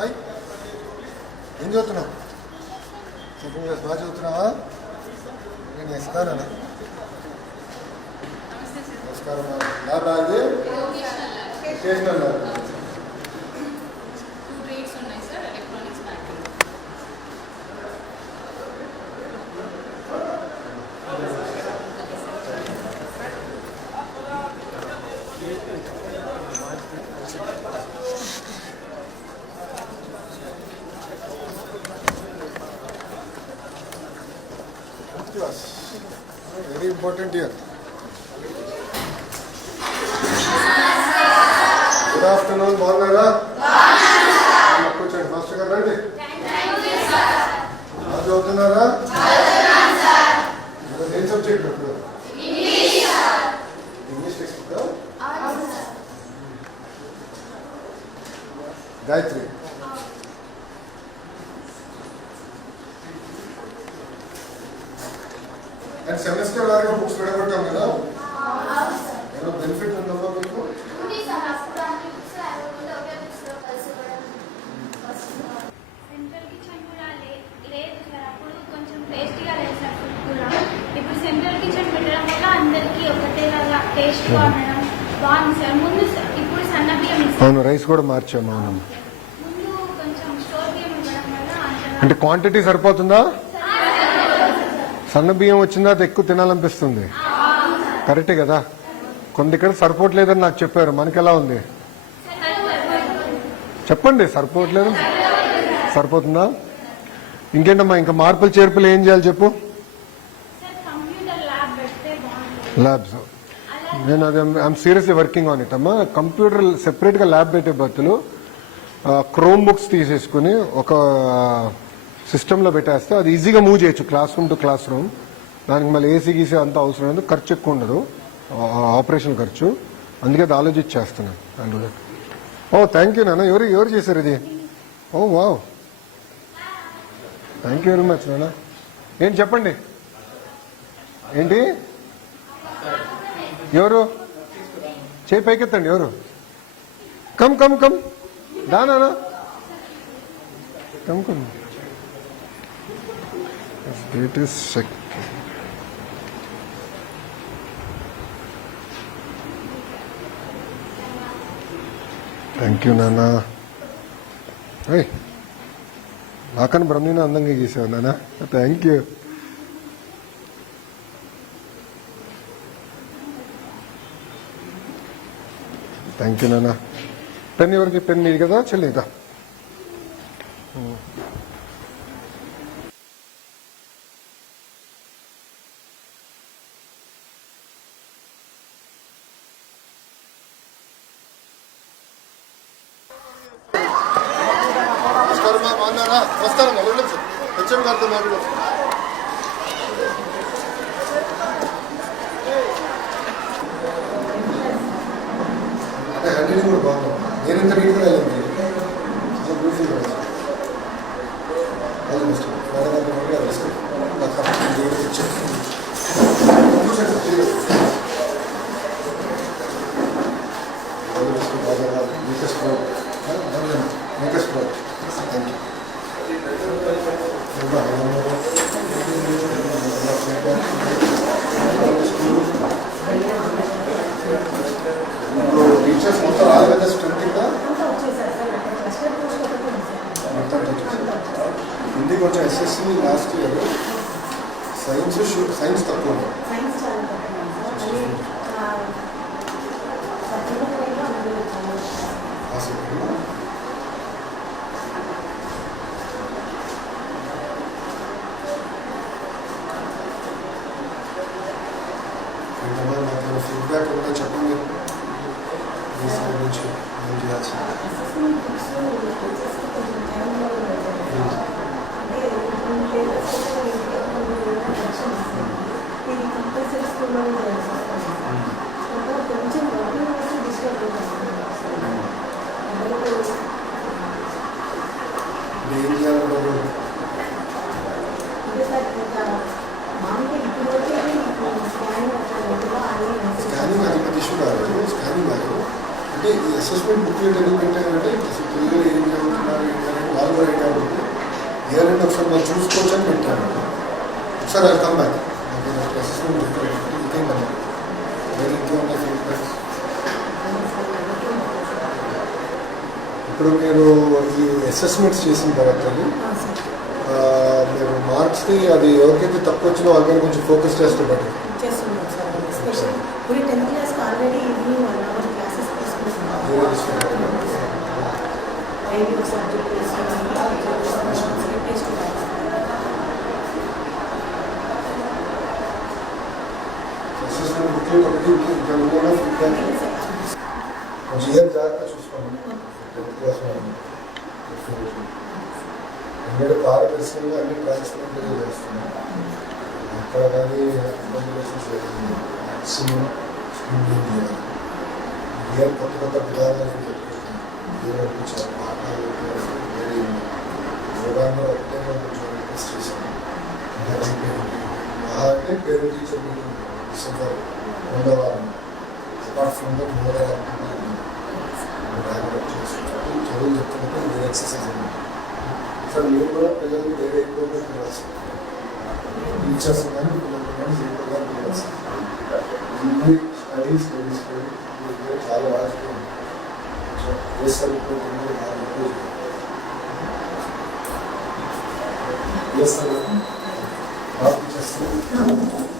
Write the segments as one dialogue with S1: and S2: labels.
S1: Hi. ఏం చదువుతున్నావు? Second class బాగా చదువుతున్నావా? నేను ఇస్తానా నమస్కారం ల్యాబ్ అది స్టేషనల్ ల్యాబ్
S2: టూ ట్రేడ్స్ ఉన్నాయి sir electronics banking
S1: class important year good afternoon బాగున్నారా? కూర్చోండి మాస్టర్ గారు రండి. బాగా చదువుతున్నారా? ఏం సబ్జెక్ట్ ఇప్పుడు English text book Gayatri. And semester వారిగా బుక్స్ విడగొట్టాం కదా? ఏదో బెనిఫిట్ మీకు?
S3: ఉంది సార్. అప్పుడు అన్ని బుక్స్ అవైలబుల్ ఒకే బుక్స్లో కలిసి కూడా వస్తుంది
S4: సెంట్రల్ కిచెన్ కూడా లే- లేదు సార్. అప్పుడు కొంచెం టేస్టీగా లేదు సార్ ఫుడ్ కూడా. ఇప్పుడు సెంట్రల్ కిచెన్ పెట్టడం వల్ల అందరికీ ఒకటేలాగా టేస్ట్గా ఉండడం. బాగుంది సార్. ముందు ఇప్పుడు సన్న బియ్యం
S1: అవును రైస్ కూడా మార్చాము అవును.
S4: ముందు కొంచెం స్టోర్ బియ్యం ఇవ్వడం వల్ల అంతగా
S1: అంటే క్వాంటిటీ సరిపోతుందా? సన్న బియ్యం వచ్చిన తర్వాత ఎక్కువ తినాలనిపిస్తుంది. కరెక్టే కదా. కొన్ని ఇక్కడ సరిపోవట్లేదని నాకు చెప్పారు. మనకి ఎలా ఉంది? చెప్పండి సరిపోవట్లేదు? సరిపోతుందా? ఇంకేంటమ్మా ఇంకా మార్పులు చేర్పులు ఏం చేయాలి చెప్పు? ల్యాబ్స్ నేను అది I'm seriously working on it అమ్మా. కంప్యూటర్ సెపరేట్గా ల్యాబ్ పెట్టే బదులు క్రోమ్ బుక్స్ తీసేసుకుని ఒక సిస్టంలో పెట్టేస్తే అది ఈజీగా మూవ్ చేయొచ్చు. Class room to class room. దానికి మళ్ళీ ఏసీ గీసీ అంత అవసరం లేదు. ఖర్చు ఎక్కువ ఉండదు. ఆపరేషన్ ఖర్చు. అందుకే అది ఆలోచించి చేస్తున్నాను ఓ థ్యాంక్ యూ నాన్న. ఎవరు ఎవరు చేశారు ఇది? ఓ wow. Thank you very much నాన్న. ఏంటి చెప్పండి? ఏంటి? ఎవరు? చేయి పైకెత్తండి ఎవరు? Come come come. దానా come come. That is thank you నాన్న ఏయ్, నాకన్నా బ్రహ్మీన అందంగా గీసావు నాన్న థ్యాంక్ యూ థ్యాంక్ యూ నాన్న పెన్ ఎవరికి? పెన్ నీది కదా చెల్లిదా నమస్కారం మా వస్తాను నమస్కారం వెళ్ళండి సార్. హెచ్ఎం గారితో మాట్లాడు అంటే హ్యాండిల్ కూడా బాగుంది నేను ఇంత నీట్గా వెళ్ళింది చాలా బ్యూటిఫుల్ ఆల్ బెస్ట్ మేడం గారికి మళ్ళీ ఆల్ బెస్ట్ నాకు తప్పకుండా టీచర్స్ మొత్తం ఆరు వేల స్ట్రెంత్ ఇంకా మొత్తం హిందీ కొంచెం SSC last year science science తక్కువ ఉంది. అసలు ఇంతమంది నాకు ఫీడ్బ్యాక్ ఉంటే చెప్పండి మీ సైడ్ నుంచి ఏం చేయాల్సి ఏం చేయాలి స్కానింగ్ అది పెద్ద ఇష్యూ కాదు స్కానింగ్ కాదు అంటే ఈ అసెస్మెంట్ బుక్లెట్ ఎందుకు పెట్టారంటే అసలు పిల్లలు ఏం చదువుతున్నారు ఏంటనేది వాళ్ళు కూడా ఐడియా ఉంటుంది ఇయర్ రెండు ఒకసారి మనం చూసుకోవచ్చు అని పెట్టాను ఒకసారి అది కమ్ బ్యాక్ అసెస్మెంట్ బుక్లెట్ ఇంకేం కదా వేరే ఇంకేమన్నా ఫీడ్బ్యాక్స్ ఇప్పుడు మీరు ఈ అసెస్మెంట్స్ చేసిన తర్వాత మీరు మార్క్స్ని అది ఎవరికైతే తక్కువ వచ్చినా వాళ్ళకైనా కొంచెం ఫోకస్ చేస్తే ఫీడ్బ్యాక్ కొంచెం ఏం జాగ్రత్త చూసుకోండి. టెన్త్ పారదర్శకంగా అన్ని ట్రాన్స్పరెంట్గా చేస్తున్నాం అక్కడ కానీ రెగ్యులేషన్స్ మ్యాక్సిమం స్కూలింగ్ చేయాలి ఏం కొత్త కొత్త విధానాలు పెట్టుకుంటాం ఏమంటే చాలా పాఠాలు వేరే యోగాన్ని ఒకటే మనం కొంచెం రిక్వెస్ట్ చేశాను మహా అంటే పేరెంట్ టీచర్ మీటింగ్ డిసెంబర్ రెండవ వారం అపార్ట్ ఫ్రమ్ ద మోర్ చదువు చెప్తున్నప్పుడు మీరు ఎక్సర్సైజ్ అన్నమాట సార్ మీరు కూడా పిల్లల్ని వేరే ఎక్కువగా పిలవచ్చు టీచర్స్ కానీ పిల్లలు కానీ ఎక్కువగా పిలవచ్చు ఓన్లీ స్టడీ స్టడీ స్టడీ చాలా రాజకీయం సో ఏ సరిపోతుంది వాళ్ళు ఎక్కువ చేస్తారు బాగా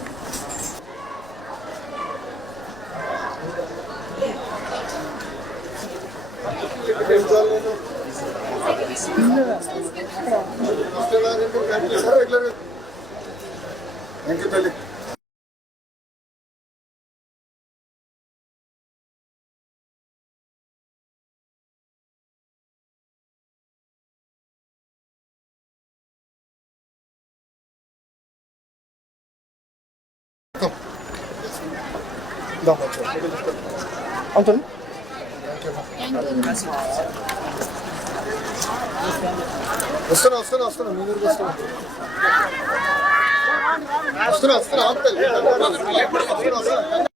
S1: థ్యాంక్ యూ తల్లి అవుతుంది వస్తున్నా వస్తున్నా వస్తున్నా మీ దగ్గరికి వస్తున్నా. వస్తున్నా వస్తున్నా వస్తున్నా వస్తున్నా.